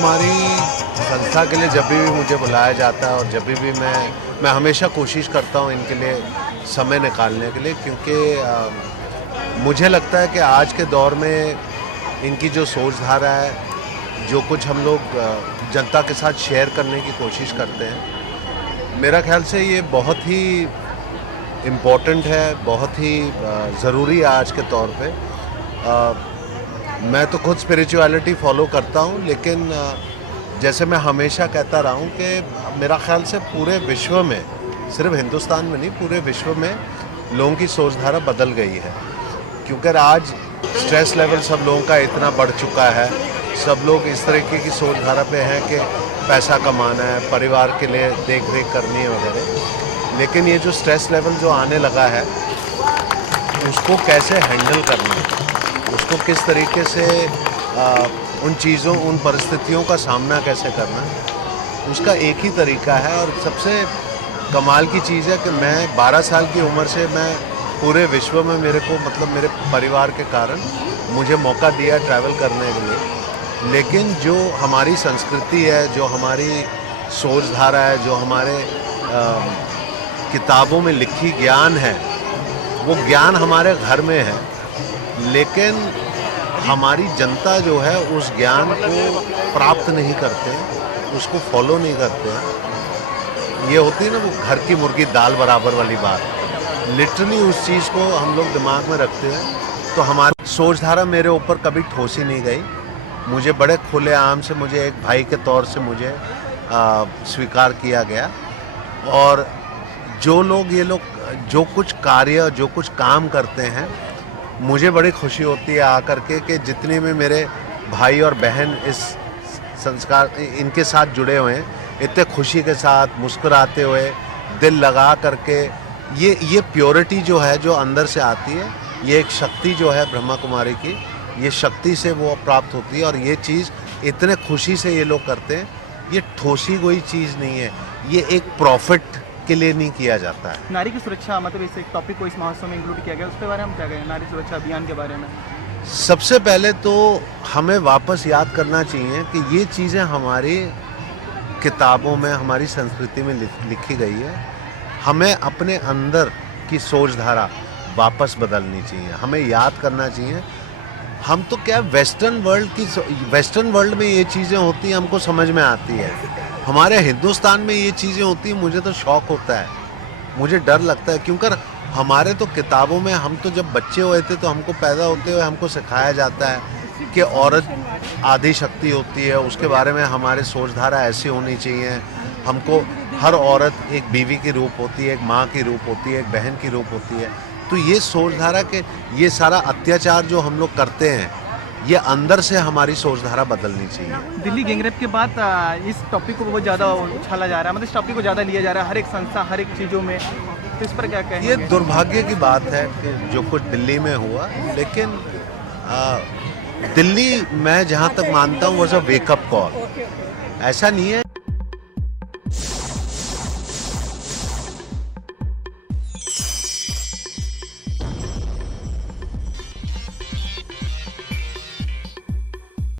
कुमारी संस्था के लिए जब भी मुझे बुलाया जाता है और जब भी मैं हमेशा कोशिश करता हूँ इनके लिए समय निकालने के लिए, क्योंकि मुझे लगता है कि आज के दौर में इनकी जो सोचधारा है, जो कुछ हम लोग जनता के साथ शेयर करने की कोशिश करते हैं, मेरा ख्याल से ये बहुत ही इम्पोर्टेंट है, बहुत ही ज़रूरी है आज के तौर पे। मैं तो खुद स्पिरिचुअलिटी फॉलो करता हूँ, लेकिन जैसे मैं हमेशा कहता रहा हूँ कि मेरा ख्याल से पूरे विश्व में, सिर्फ हिंदुस्तान में नहीं, पूरे विश्व में लोगों की सोचधारा बदल गई है। क्योंकि आज स्ट्रेस लेवल सब लोगों का इतना बढ़ चुका है, सब लोग इस तरीके की सोचधारा पे हैं कि पैसा कमाना है, परिवार के लिए देख रेख करनी है वगैरह। लेकिन ये जो स्ट्रेस लेवल जो आने लगा है, उसको कैसे हैंडल करना है, उसको किस तरीके से उन चीज़ों, उन परिस्थितियों का सामना कैसे करना है, उसका एक ही तरीका है। और सबसे कमाल की चीज़ है कि मैं 12 साल की उम्र से मैं पूरे विश्व में, मेरे को मतलब मेरे परिवार के कारण मुझे मौका दिया ट्रैवल करने के लिए। लेकिन जो हमारी संस्कृति है, जो हमारी सोचधारा है, जो हमारे किताबों में लिखी ज्ञान है, वो ज्ञान हमारे घर में है, लेकिन हमारी जनता जो है उस ज्ञान को प्राप्त नहीं करते, उसको फॉलो नहीं करते। ये होती है ना वो घर की मुर्गी दाल बराबर वाली बात, लिटरली उस चीज़ को हम लोग दिमाग में रखते हैं। तो हमारी सोचधारा मेरे ऊपर कभी ठोसी नहीं गई। मुझे बड़े खुलेआम से, मुझे एक भाई के तौर से मुझे स्वीकार किया गया। और जो लोग, ये लोग जो कुछ कार्य, जो कुछ काम करते हैं, मुझे बड़ी खुशी होती है आकर के कि जितने भी मेरे भाई और बहन इस संस्कार, इनके साथ जुड़े हुए हैं, इतने खुशी के साथ मुस्कुराते हुए, दिल लगा करके, ये प्योरिटी जो है, जो अंदर से आती है, ये एक शक्ति जो है ब्रह्मा कुमारी की, ये शक्ति से वो प्राप्त होती है। और ये चीज़ इतने खुशी से ये लोग करते हैं, ये ठोसी कोई चीज़ नहीं है, ये एक प्रॉफिट के लिए नहीं किया जाता है। नारी की सुरक्षा, मतलब इस एक टॉपिक को इस महोत्सव में इंक्लूड किया गया, उसके बारे में क्या कहें, नारी सुरक्षा अभियान के बारे में? सबसे पहले तो हमें वापस याद करना चाहिए कि ये चीज़ें हमारी किताबों में, हमारी संस्कृति में लिखी गई है। हमें अपने अंदर की सोचधारा वापस बदलनी चाहिए, हमें याद करना चाहिए। हम तो क्या, वेस्टर्न वर्ल्ड में ये चीज़ें होती हैं, हमको समझ में आती है। हमारे हिंदुस्तान में ये चीज़ें होती हैं, मुझे तो शौक होता है, मुझे डर लगता है। क्योंकि हमारे तो किताबों में, हम तो जब बच्चे हुए थे तो हमको पैदा होते हुए हमको सिखाया जाता है कि औरत आदि शक्ति होती है, उसके बारे में हमारे सोचधारा ऐसी होनी चाहिए। हमको हर औरत एक बीवी की रूप होती है, एक माँ की रूप होती है, एक बहन की रूप होती है। तो ये सोचधारा के, ये सारा अत्याचार जो हम लोग करते हैं, ये अंदर से हमारी सोचधारा बदलनी चाहिए। दिल्ली गैंगरेप के बाद इस टॉपिक को बहुत ज़्यादा उछाला जा रहा है, मतलब इस टॉपिक को ज़्यादा लिया जा रहा है हर एक संस्था, हर एक चीज़ों में। तो इस पर क्या कहेंगे? ये दुर्भाग्य की बात है कि जो कुछ दिल्ली में हुआ, लेकिन दिल्ली, मैं जहाँ तक मानता हूँ, वो वेकअप कॉल। ऐसा नहीं है